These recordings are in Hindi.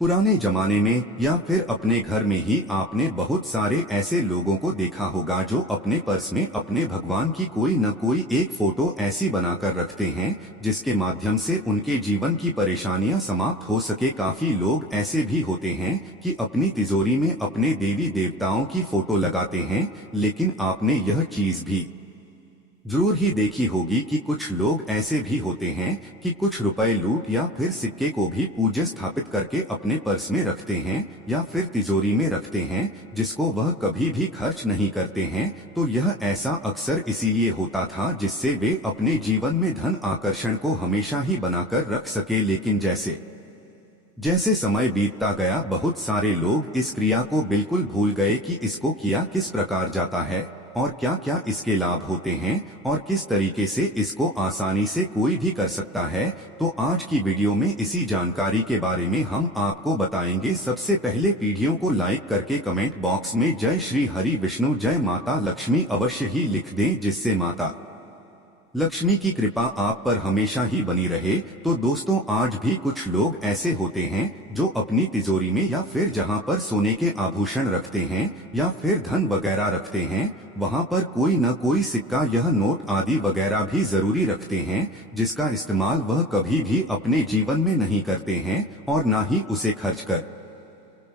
पुराने जमाने में या फिर अपने घर में ही आपने बहुत सारे ऐसे लोगों को देखा होगा जो अपने पर्स में अपने भगवान की कोई न कोई एक फोटो ऐसी बनाकर रखते हैं जिसके माध्यम से उनके जीवन की परेशानियां समाप्त हो सके। काफी लोग ऐसे भी होते हैं कि अपनी तिजोरी में अपने देवी देवताओं की फोटो लगाते हैं, लेकिन आपने यह चीज भी जरूर ही देखी होगी कि कुछ लोग ऐसे भी होते हैं कि कुछ रुपए लूट या फिर सिक्के को भी पूज्य स्थापित करके अपने पर्स में रखते हैं या फिर तिजोरी में रखते हैं, जिसको वह कभी भी खर्च नहीं करते हैं। तो यह ऐसा अक्सर इसीलिए होता था जिससे वे अपने जीवन में धन आकर्षण को हमेशा ही बनाकर रख सके। लेकिन जैसे जैसे समय बीतता गया, बहुत सारे लोग इस क्रिया को बिल्कुल भूल गए कि इसको किया किस प्रकार जाता है और क्या क्या इसके लाभ होते हैं और किस तरीके से इसको आसानी से कोई भी कर सकता है। तो आज की वीडियो में इसी जानकारी के बारे में हम आपको बताएंगे। सबसे पहले वीडियो को लाइक करके कमेंट बॉक्स में जय श्री हरि विष्णु जय माता लक्ष्मी अवश्य ही लिख दें, जिससे माता लक्ष्मी की कृपा आप पर हमेशा ही बनी रहे। तो दोस्तों, आज भी कुछ लोग ऐसे होते हैं जो अपनी तिजोरी में या फिर जहां पर सोने के आभूषण रखते हैं या फिर धन वगैरह रखते हैं, वहां पर कोई न कोई सिक्का, यह नोट आदि वगैरह भी जरूरी रखते हैं, जिसका इस्तेमाल वह कभी भी अपने जीवन में नहीं करते हैं और ना ही उसे खर्च कर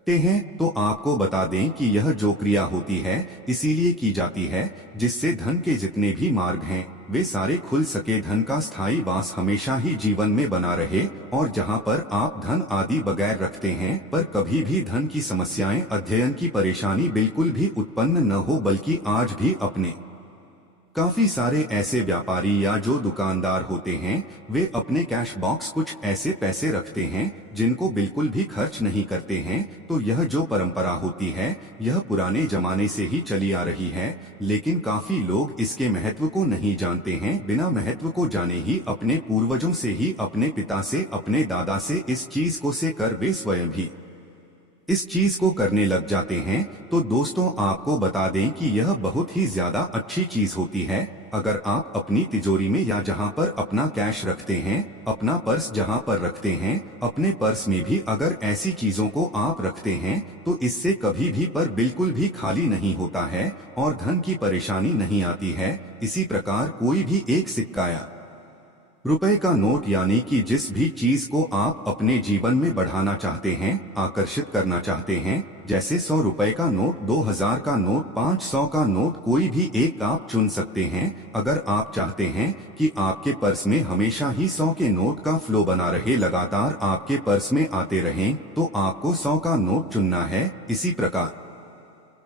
हैं। तो आपको बता दें कि यह जो क्रिया होती है इसीलिए की जाती है जिससे धन के जितने भी मार्ग हैं वे सारे खुल सके, धन का स्थायी वास हमेशा ही जीवन में बना रहे। और जहां पर आप धन आदि बगैर रखते हैं पर कभी भी धन की समस्याएं, अध्ययन की परेशानी बिल्कुल भी उत्पन्न न हो, बल्कि आज भी अपने काफी सारे ऐसे व्यापारी या जो दुकानदार होते हैं वे अपने कैश बॉक्स कुछ ऐसे पैसे रखते हैं जिनको बिल्कुल भी खर्च नहीं करते हैं। तो यह जो परंपरा होती है यह पुराने जमाने से ही चली आ रही है, लेकिन काफी लोग इसके महत्व को नहीं जानते हैं। बिना महत्व को जाने ही अपने पूर्वजों से ही, अपने पिता से, अपने दादा से इस चीज को से कर वे स्वयं भी इस चीज को करने लग जाते हैं। तो दोस्तों, आपको बता दें कि यह बहुत ही ज्यादा अच्छी चीज होती है। अगर आप अपनी तिजोरी में या जहां पर अपना कैश रखते हैं, अपना पर्स जहां पर रखते हैं, अपने पर्स में भी अगर ऐसी चीजों को आप रखते हैं तो इससे कभी भी पर बिल्कुल भी खाली नहीं होता है और धन की परेशानी नहीं आती है। इसी प्रकार कोई भी एक सिक्का या रुपए का नोट, यानी कि जिस भी चीज को आप अपने जीवन में बढ़ाना चाहते हैं, आकर्षित करना चाहते हैं, जैसे 100 रुपए का नोट, 2000 का नोट, 500 का नोट, कोई भी एक आप चुन सकते हैं। अगर आप चाहते हैं कि आपके पर्स में हमेशा ही 100 के नोट का फ्लो बना रहे, लगातार आपके पर्स में आते रहें, तो आपको 100 का नोट चुनना है। इसी प्रकार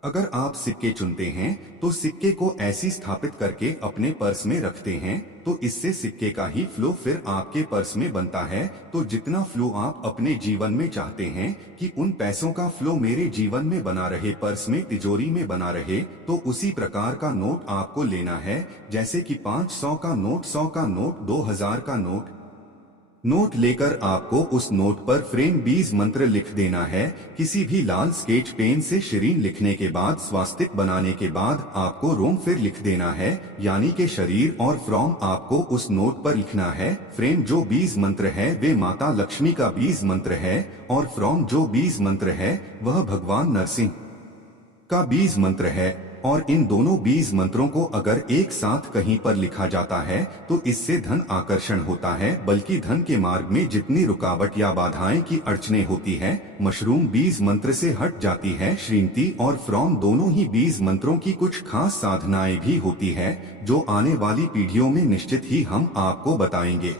अगर आप सिक्के चुनते हैं तो सिक्के को ऐसी स्थापित करके अपने पर्स में रखते हैं तो इससे सिक्के का ही फ्लो फिर आपके पर्स में बनता है। तो जितना फ्लो आप अपने जीवन में चाहते हैं कि उन पैसों का फ्लो मेरे जीवन में बना रहे, पर्स में, तिजोरी में बना रहे, तो उसी प्रकार का नोट आपको लेना है। जैसे कि 500 का नोट, 100 का नोट, 2000 का नोट लेकर आपको उस नोट पर फ्रेम 20 मंत्र लिख देना है। किसी भी लाल स्केच पेन से शरीर लिखने के बाद, स्वास्तिक बनाने के बाद आपको रोम फिर लिख देना है, यानी कि शरीर और फ्रॉम आपको उस नोट पर लिखना है। फ्रेम जो 20 मंत्र है वे माता लक्ष्मी का 20 मंत्र है और फ्रॉम जो 20 मंत्र है वह भगवान नरसिंह का 20 मंत्र है। और इन दोनों 20 मंत्रों को अगर एक साथ कहीं पर लिखा जाता है तो इससे धन आकर्षण होता है, बल्कि धन के मार्ग में जितनी रुकावट या बाधाएं की अड़चने होती है, मशरूम 20 मंत्र से हट जाती है। श्रीमती और फ्रॉम दोनों ही 20 मंत्रों की कुछ खास साधनाएं भी होती है जो आने वाली पीढ़ियों में निश्चित ही हम आपको बताएंगे,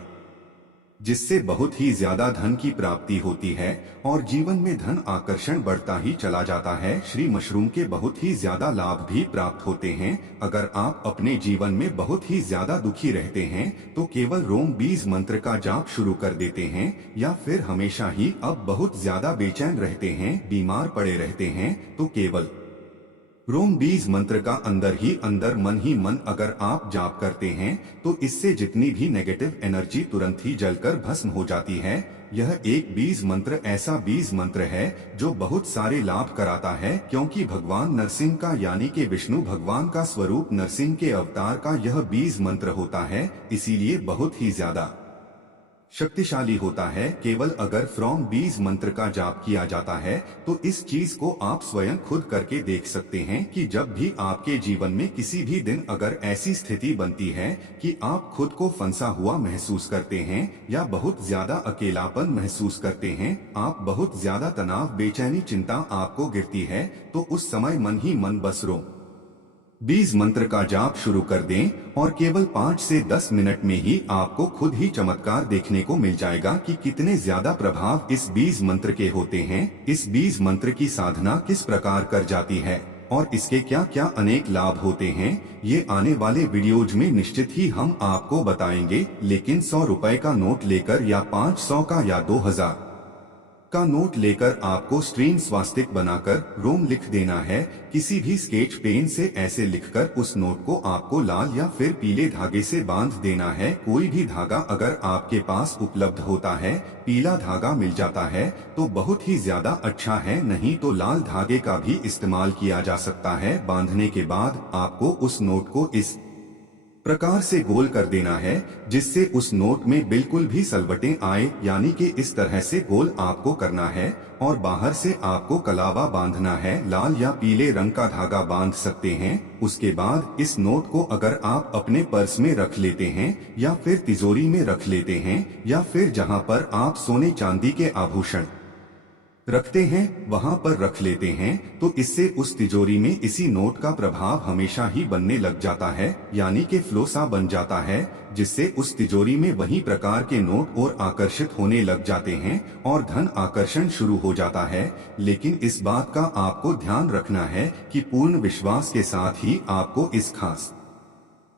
जिससे बहुत ही ज्यादा धन की प्राप्ति होती है और जीवन में धन आकर्षण बढ़ता ही चला जाता है। श्री मशरूम के बहुत ही ज्यादा लाभ भी प्राप्त होते हैं। अगर आप अपने जीवन में बहुत ही ज्यादा दुखी रहते हैं तो केवल रोम 20 मंत्र का जाप शुरू कर देते हैं, या फिर हमेशा ही अब बहुत ज्यादा बेचैन रहते हैं, बीमार पड़े रहते हैं, तो केवल रोम 20 मंत्र का अंदर ही मन अगर आप जाप करते हैं तो इससे जितनी भी नेगेटिव एनर्जी तुरंत ही जलकर भस्म हो जाती है। यह एक 20 मंत्र ऐसा 20 मंत्र है जो बहुत सारे लाभ कराता है, क्योंकि भगवान नरसिंह का, यानी कि विष्णु भगवान का स्वरूप नरसिंह के अवतार का यह 20 मंत्र होता है, इसीलिए बहुत ही ज्यादा शक्तिशाली होता है। केवल अगर फ्रॉम बीज मंत्र का जाप किया जाता है तो इस चीज को आप स्वयं खुद करके देख सकते हैं कि जब भी आपके जीवन में किसी भी दिन अगर ऐसी स्थिति बनती है कि आप खुद को फंसा हुआ महसूस करते हैं या बहुत ज्यादा अकेलापन महसूस करते हैं, आप बहुत ज्यादा तनाव, बेचैनी, चिंता आपको गिरती है, तो उस समय मन ही मन बस रो बीज मंत्र का जाप शुरू कर दें और केवल 5 से 10 मिनट में ही आपको खुद ही चमत्कार देखने को मिल जाएगा कि कितने ज्यादा प्रभाव इस बीज मंत्र के होते हैं। इस बीज मंत्र की साधना किस प्रकार कर जाती है और इसके क्या क्या अनेक लाभ होते हैं, ये आने वाले वीडियोज में निश्चित ही हम आपको बताएंगे। लेकिन 100 रुपए का नोट लेकर या 500 का या 2000 का नोट लेकर आपको स्ट्रीम स्वास्तिक बनाकर रोम लिख देना है। किसी भी स्केच पेन से ऐसे लिखकर उस नोट को आपको लाल या फिर पीले धागे से बांध देना है। कोई भी धागा अगर आपके पास उपलब्ध होता है, पीला धागा मिल जाता है तो बहुत ही ज्यादा अच्छा है, नहीं तो लाल धागे का भी इस्तेमाल किया जा सकता है। बांधने के बाद आपको उस नोट को इस प्रकार से गोल कर देना है जिससे उस नोट में बिल्कुल भी सलवटें आए, यानी कि इस तरह से गोल आपको करना है और बाहर से आपको कलावा बांधना है। लाल या पीले रंग का धागा बांध सकते हैं। उसके बाद इस नोट को अगर आप अपने पर्स में रख लेते हैं या फिर तिजोरी में रख लेते हैं या फिर जहां पर आप सोने चांदी के आभूषण रखते हैं वहां पर रख लेते हैं, तो इससे उस तिजोरी में इसी नोट का प्रभाव हमेशा ही बनने लग जाता है, यानी कि फ्लो सा बन जाता है, जिससे उस तिजोरी में वही प्रकार के नोट और आकर्षित होने लग जाते हैं और धन आकर्षण शुरू हो जाता है। लेकिन इस बात का आपको ध्यान रखना है कि पूर्ण विश्वास के साथ ही आपको इस खास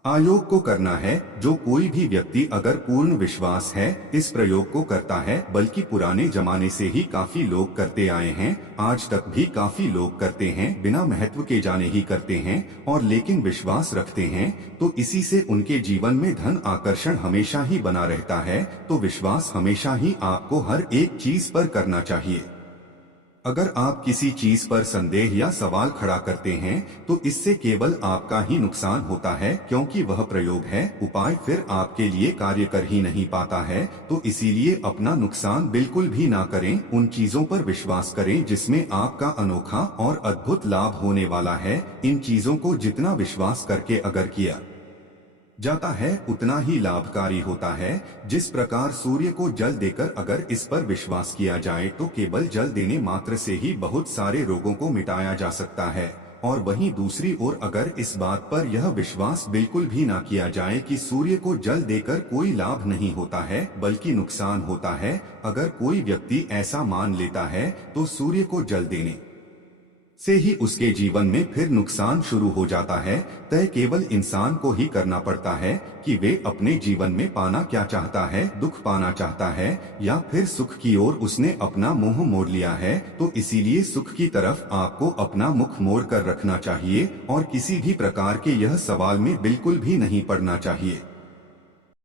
आयोग को करना है। जो कोई भी व्यक्ति अगर पूर्ण विश्वास है इस प्रयोग को करता है, बल्कि पुराने जमाने से ही काफी लोग करते आए हैं, आज तक भी काफी लोग करते हैं, बिना महत्व के जाने ही करते हैं और लेकिन विश्वास रखते हैं, तो इसी से उनके जीवन में धन आकर्षण हमेशा ही बना रहता है। तो विश्वास हमेशा ही आपको हर एक चीज पर करना चाहिए। अगर आप किसी चीज पर संदेह या सवाल खड़ा करते हैं तो इससे केवल आपका ही नुकसान होता है, क्योंकि वह प्रयोग है, उपाय फिर आपके लिए कार्य कर ही नहीं पाता है। तो इसीलिए अपना नुकसान बिल्कुल भी ना करें, उन चीजों पर विश्वास करें जिसमें आपका अनोखा और अद्भुत लाभ होने वाला है। इन चीजों को जितना विश्वास करके अगर किया जाता है उतना ही लाभकारी होता है। जिस प्रकार सूर्य को जल देकर अगर इस पर विश्वास किया जाए तो केवल जल देने मात्र से ही बहुत सारे रोगों को मिटाया जा सकता है, और वहीं दूसरी ओर अगर इस बात पर यह विश्वास बिल्कुल भी ना किया जाए कि सूर्य को जल देकर कोई लाभ नहीं होता है बल्कि नुकसान होता है, अगर कोई व्यक्ति ऐसा मान लेता है तो सूर्य को जल देने से ही उसके जीवन में फिर नुकसान शुरू हो जाता है। तय केवल इंसान को ही करना पड़ता है कि वे अपने जीवन में पाना क्या चाहता है, दुख पाना चाहता है या फिर सुख की ओर उसने अपना मुंह मोड़ लिया है। तो इसीलिए सुख की तरफ आपको अपना मुख मोड़ कर रखना चाहिए और किसी भी प्रकार के यह सवाल में बिल्कुल भी नहीं पड़ना चाहिए।